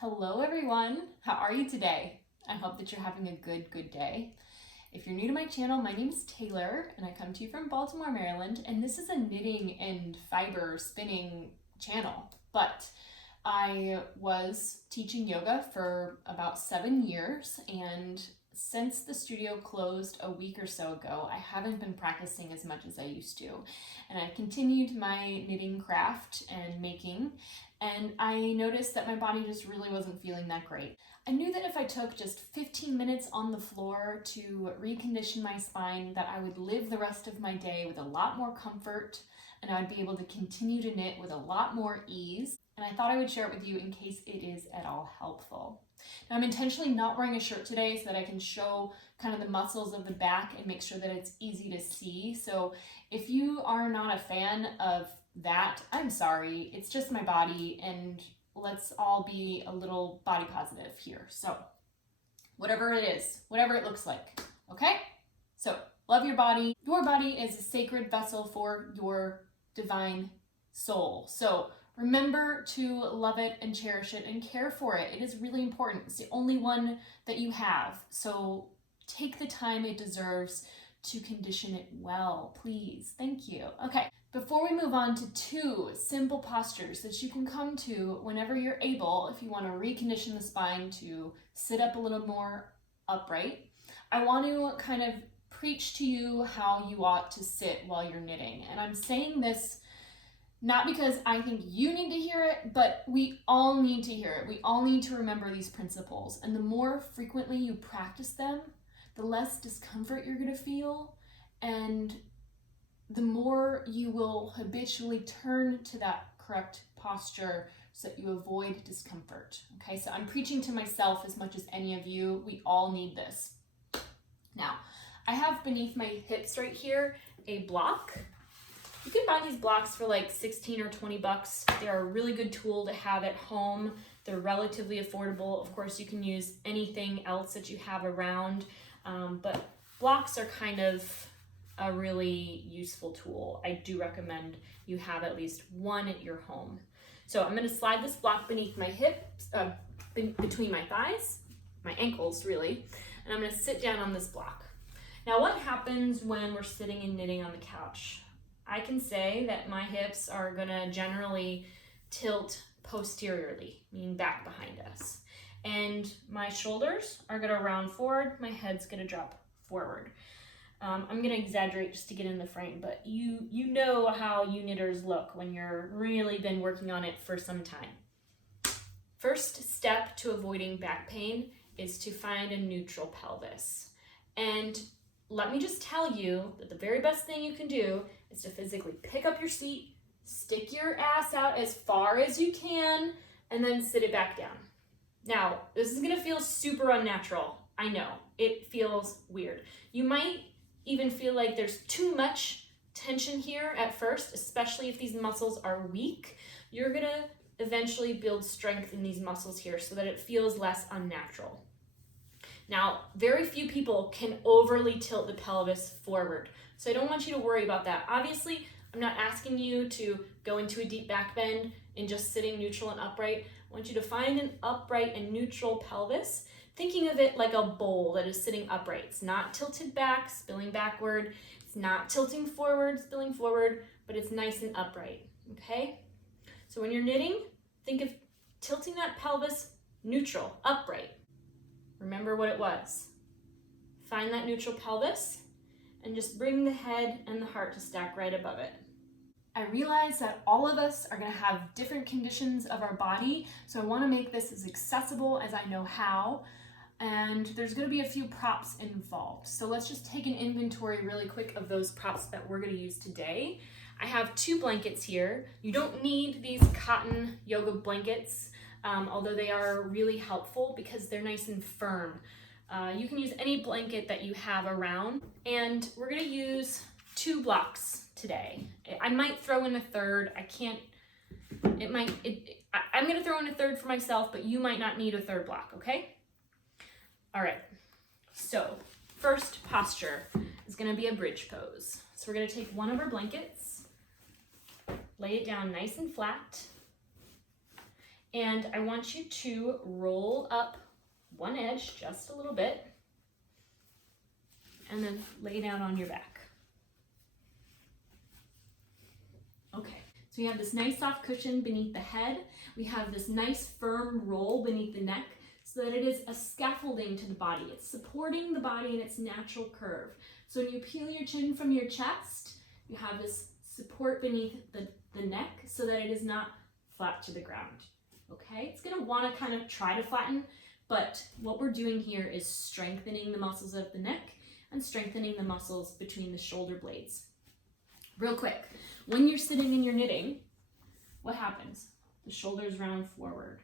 Hello everyone, how are you today? I hope that you're having a good day. If you're new to my channel, my name is Taylor and I come to you from Baltimore, Maryland, and this is a knitting and fiber spinning channel. But I was teaching yoga for about 7 years, and since the studio closed a week or so ago, I haven't been practicing as much as I used to. And I've continued my knitting craft and making, and I noticed that my body just really wasn't feeling that great. I knew that if I took just 15 minutes on the floor to recondition my spine, that I would live the rest of my day with a lot more comfort, and I would be able to continue to knit with a lot more ease. And I thought I would share it with you in case it is at all helpful. Now, I'm intentionally not wearing a shirt today so that I can show kind of the muscles of the back and make sure that it's easy to see. So if you are not a fan of that, I'm sorry. It's just my body, and let's all be a little body positive here. So whatever it is, whatever it looks like, okay? So love your body. Your body is a sacred vessel for your divine soul. So remember to love it and cherish it and care for it. It is really important. It's the only one that you have. So take the time it deserves to condition it well, please. Thank you. Okay, before we move on to 2 simple postures that you can come to whenever you're able, if you want to recondition the spine to sit up a little more upright, I want to kind of preach to you how you ought to sit while you're knitting. And I'm saying this not because I think you need to hear it, but we all need to hear it. We all need to remember these principles. And the more frequently you practice them, the less discomfort you're going to feel, and the more you will habitually turn to that correct posture so that you avoid discomfort. Okay, so I'm preaching to myself as much as any of you. We all need this. Now, I have beneath my hips right here a block. You can buy these blocks for like 16 or 20 bucks. They're a really good tool to have at home. They're relatively affordable. Of course, you can use anything else that you have around, but blocks are kind of a really useful tool. I do recommend you have at least one at your home. So I'm gonna slide this block beneath my hips, between my thighs, my ankles really, and I'm gonna sit down on this block. Now, what happens when we're sitting and knitting on the couch? I can say that my hips are gonna generally tilt posteriorly, meaning back behind us. And my shoulders are gonna round forward, my head's gonna drop forward. I'm gonna exaggerate just to get in the frame, but you know how you knitters look when you're really been working on it for some time. First step to avoiding back pain is to find a neutral pelvis. And let me just tell you that the very best thing you can do is to physically pick up your seat, stick your ass out as far as you can, and then sit it back down. Now, this is gonna feel super unnatural. I know, it feels weird. You might even feel like there's too much tension here at first, especially if these muscles are weak. You're gonna eventually build strength in these muscles here so that it feels less unnatural. Now, very few people can overly tilt the pelvis forward, so I don't want you to worry about that. Obviously, I'm not asking you to go into a deep back bend and just sitting neutral and upright. I want you to find an upright and neutral pelvis, thinking of it like a bowl that is sitting upright. It's not tilted back, spilling backward. It's not tilting forward, spilling forward, but it's nice and upright, okay? So when you're knitting, think of tilting that pelvis neutral, upright. Remember what it was. Find that neutral pelvis and just bring the head and the heart to stack right above it. I realize that all of us are going to have different conditions of our body, so I want to make this as accessible as I know how. And there's going to be a few props involved. So let's just take an inventory really quick of those props that we're going to use today. I have 2 blankets here. You don't need these cotton yoga blankets, although they are really helpful because they're nice and firm. You can use any blanket that you have around, and we're going to use 2 blocks today. I might throw in a third. I'm going to throw in a third for myself, but you might not need a third block, okay? All right, so first posture is gonna be a bridge pose. So we're gonna take one of our blankets, lay it down nice and flat, And I want you to roll up one edge just a little bit and then lay down on your back. Okay, so we have this nice soft cushion beneath the head. We have this nice firm roll beneath the neck so that it is a scaffolding to the body. It's supporting the body in its natural curve. So when you peel your chin from your chest, you have this support beneath the neck so that it is not flat to the ground. Okay, it's gonna wanna kind of try to flatten, but what we're doing here is strengthening the muscles of the neck and strengthening the muscles between the shoulder blades. Real quick, when you're sitting and you're knitting, what happens? The shoulders round forward.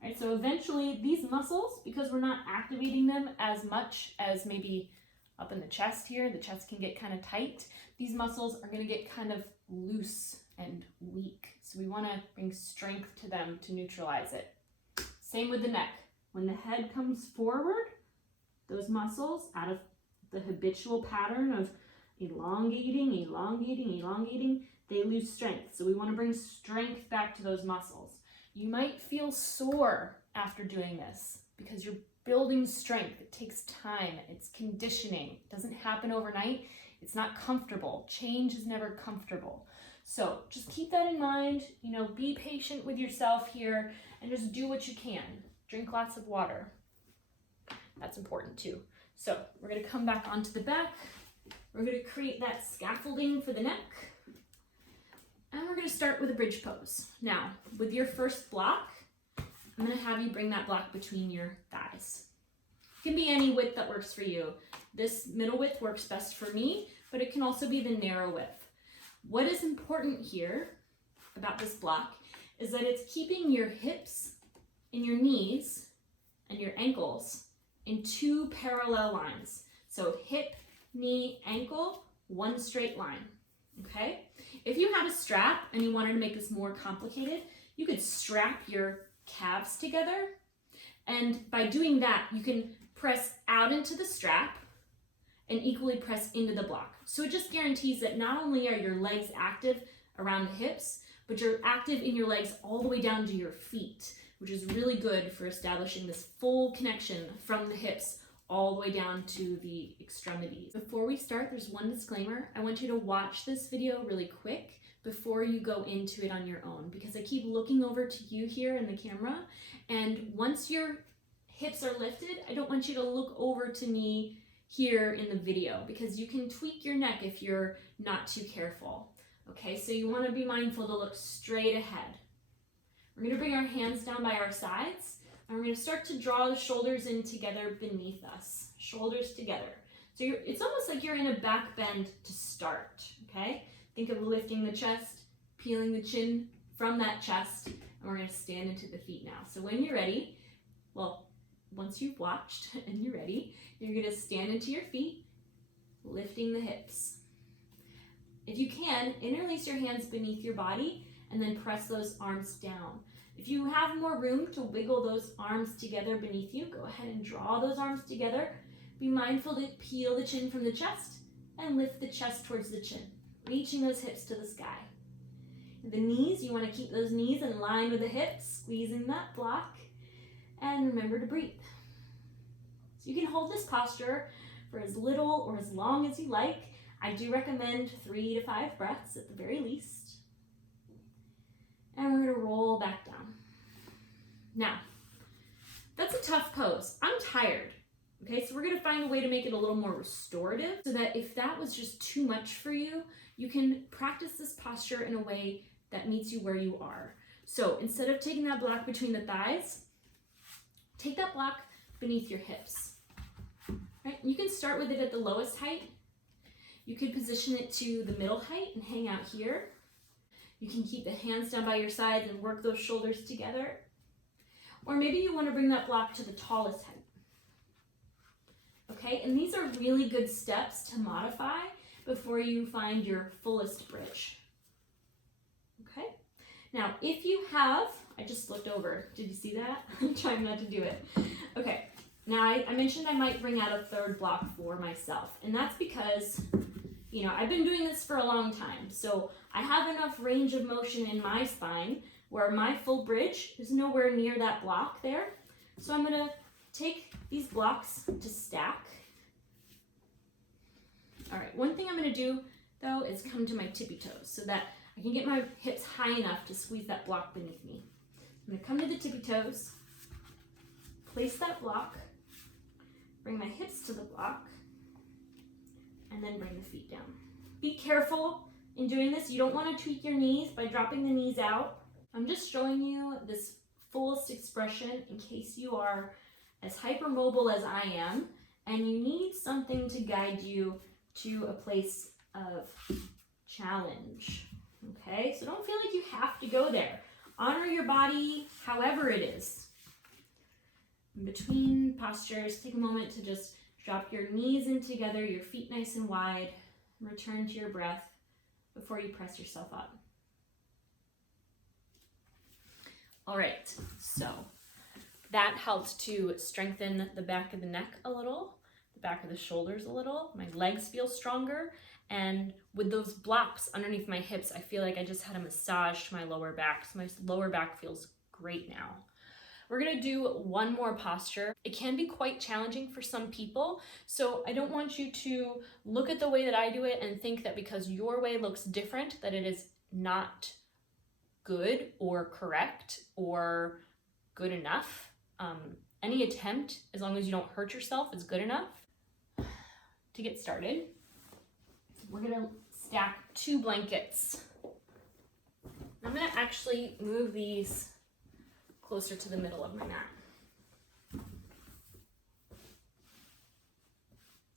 Right, so eventually these muscles, because we're not activating them as much as maybe up in the chest here, the chest can get kind of tight. These muscles are going to get kind of loose and weak. So we want to bring strength to them to neutralize it. Same with the neck. When the head comes forward, those muscles, out of the habitual pattern of elongating, they lose strength. So we want to bring strength back to those muscles. You might feel sore after doing this because you're building strength. It takes time. It's conditioning. It doesn't happen overnight. It's not comfortable. Change is never comfortable. So just keep that in mind. You know, be patient with yourself here and just do what you can. Drink lots of water. That's important too. So we're going to come back onto the back. We're going to create that scaffolding for the neck. And we're going to start with a bridge pose. Now, with your first block, I'm going to have you bring that block between your thighs. It can be any width that works for you. This middle width works best for me, but it can also be the narrow width. What is important here about this block is that it's keeping your hips and your knees and your ankles in two parallel lines. So hip, knee, ankle, one straight line. Okay? If you had a strap and you wanted to make this more complicated, you could strap your calves together, and by doing that you can press out into the strap and equally press into the block. So it just guarantees that not only are your legs active around the hips, but you're active in your legs all the way down to your feet, which is really good for establishing this full connection from the hips all the way down to the extremities. Before we start, there's one disclaimer. I want you to watch this video really quick before you go into it on your own, because I keep looking over to you here in the camera, and once your hips are lifted, I don't want you to look over to me here in the video, because you can tweak your neck if you're not too careful. Okay, so you want to be mindful to look straight ahead. We're going to bring our hands down by our sides, and we're going to start to draw the shoulders in together beneath us. Shoulders together. So it's almost like you're in a back bend to start, okay? Think of lifting the chest, peeling the chin from that chest, and we're going to stand into the feet now. So when you're ready, well, once you've watched and you're ready, you're going to stand into your feet, lifting the hips. If you can, interlace your hands beneath your body and then press those arms down. If you have more room to wiggle those arms together beneath you, go ahead and draw those arms together. Be mindful to peel the chin from the chest and lift the chest towards the chin, reaching those hips to the sky. The knees, you want to keep those knees in line with the hips, squeezing that block, and remember to breathe. So you can hold this posture for as little or as long as you like. I do recommend 3 to 5 breaths at the very least. And we're going to roll back down. Now, that's a tough pose. I'm tired. Okay, so we're going to find a way to make it a little more restorative so that if that was just too much for you, you can practice this posture in a way that meets you where you are. So instead of taking that block between the thighs, take that block beneath your hips. Right? You can start with it at the lowest height. You could position it to the middle height and hang out here. You can keep the hands down by your sides and work those shoulders together. Or maybe you want to bring that block to the tallest height. Okay, and these are really good steps to modify before you find your fullest bridge. Okay, now if you have, I just looked over, did you see that? I'm trying not to do it. Okay, now I mentioned I might bring out a third block for myself, and that's because, you know, I've been doing this for a long time, so I have enough range of motion in my spine where my full bridge is nowhere near that block there. So I'm gonna take these blocks to stack. All right, one thing I'm gonna do though is come to my tippy toes so that I can get my hips high enough to squeeze that block beneath me. I'm gonna come to the tippy toes, place that block, bring my hips to the block, and then bring the feet down. Be careful in doing this. You don't want to tweak your knees by dropping the knees out. I'm just showing you this fullest expression in case you are as hypermobile as I am and you need something to guide you to a place of challenge. Okay, so don't feel like you have to go there. Honor your body however it is. In between postures, take a moment to just drop your knees in together, your feet nice and wide, and return to your breath before you press yourself up. All right, so that helped to strengthen the back of the neck a little, the back of the shoulders a little. My legs feel stronger, and with those blocks underneath my hips, I feel like I just had a massage to my lower back, so my lower back feels great now. We're gonna do one more posture. It can be quite challenging for some people, so I don't want you to look at the way that I do it and think that because your way looks different, that it is not good or correct or good enough. Any attempt, as long as you don't hurt yourself, is good enough. To get started, we're gonna stack 2 blankets. I'm gonna actually move these closer to the middle of my mat.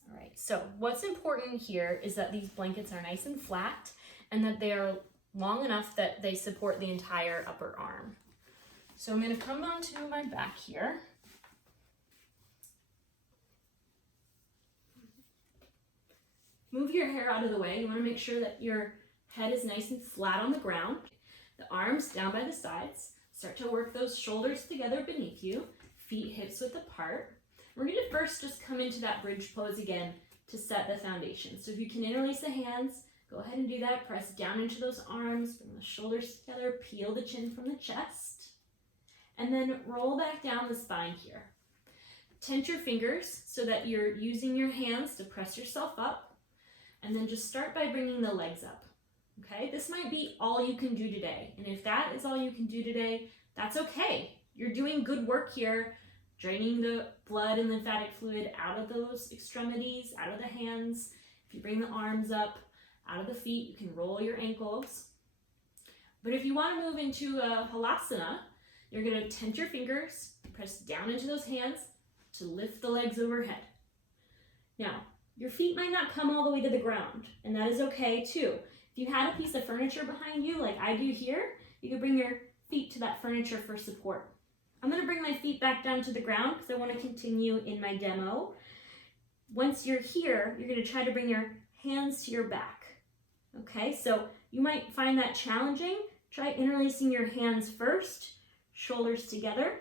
All right, so what's important here is that these blankets are nice and flat and that they are long enough that they support the entire upper arm. So I'm gonna come onto my back here. Move your hair out of the way. You wanna make sure that your head is nice and flat on the ground. The arms down by the sides. Start to work those shoulders together beneath you, feet hips width apart. We're gonna first just come into that bridge pose again to set the foundation. So if you can interlace the hands, go ahead and do that. Press down into those arms, bring the shoulders together, peel the chin from the chest, and then roll back down the spine here. Tense your fingers so that you're using your hands to press yourself up, and then just start by bringing the legs up. Okay, this might be all you can do today. And if that is all you can do today, that's okay. You're doing good work here, draining the blood and lymphatic fluid out of those extremities, out of the hands. If you bring the arms up, out of the feet, you can roll your ankles. But if you want to move into a halasana, you're going to tense your fingers, press down into those hands to lift the legs overhead. Now, your feet might not come all the way to the ground, and that is okay too. If you had a piece of furniture behind you, like I do here, you can bring your feet to that furniture for support. I'm gonna bring my feet back down to the ground because I wanna continue in my demo. Once you're here, you're gonna try to bring your hands to your back. Okay, so you might find that challenging. Try interlacing your hands first, shoulders together,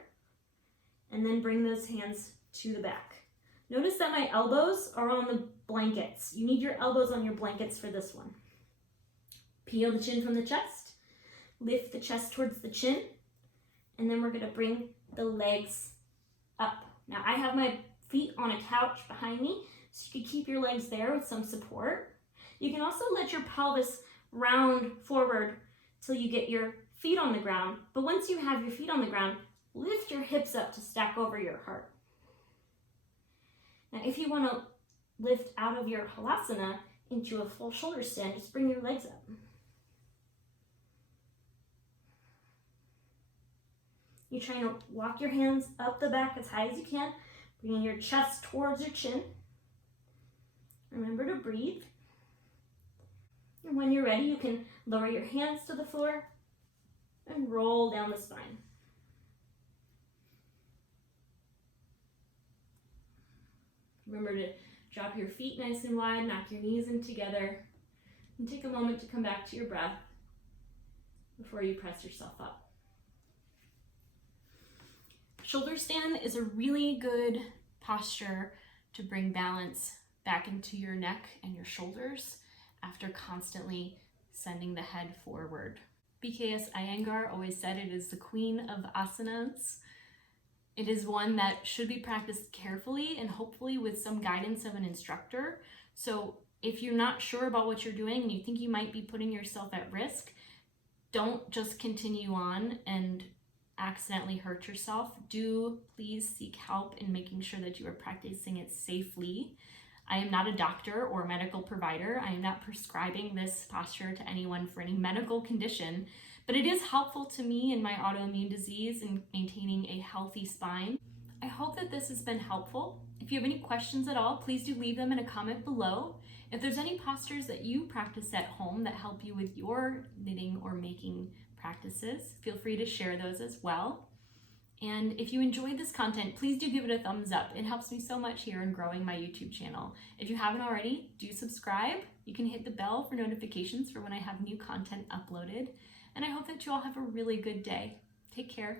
and then bring those hands to the back. Notice that my elbows are on the blankets. You need your elbows on your blankets for this one. Peel the chin from the chest, lift the chest towards the chin, and then we're gonna bring the legs up. Now I have my feet on a couch behind me, so you can keep your legs there with some support. You can also let your pelvis round forward till you get your feet on the ground, but once you have your feet on the ground, lift your hips up to stack over your heart. Now if you wanna lift out of your halasana into a full shoulder stand, just bring your legs up. You're trying to walk your hands up the back as high as you can, bringing your chest towards your chin. Remember to breathe. And when you're ready, you can lower your hands to the floor and roll down the spine. Remember to drop your feet nice and wide, knock your knees in together, and take a moment to come back to your breath before you press yourself up. Shoulder stand is a really good posture to bring balance back into your neck and your shoulders after constantly sending the head forward. BKS Iyengar always said it is the queen of asanas. It is one that should be practiced carefully and hopefully with some guidance of an instructor. So if you're not sure about what you're doing and you think you might be putting yourself at risk, don't just continue on and accidentally hurt yourself. Do please seek help in making sure that you are practicing it safely. I am not a doctor or medical provider. I am not prescribing this posture to anyone for any medical condition, but it is helpful to me in my autoimmune disease and maintaining a healthy spine. I hope that this has been helpful. If you have any questions at all, please do leave them in a comment below. If there's any postures that you practice at home that help you with your knitting or making practices, feel free to share those as well. And if you enjoyed this content, please do give it a thumbs up. It helps me so much here in growing my YouTube channel. If you haven't already, do subscribe. You can hit the bell for notifications for when I have new content uploaded. And I hope that you all have a really good day. Take care.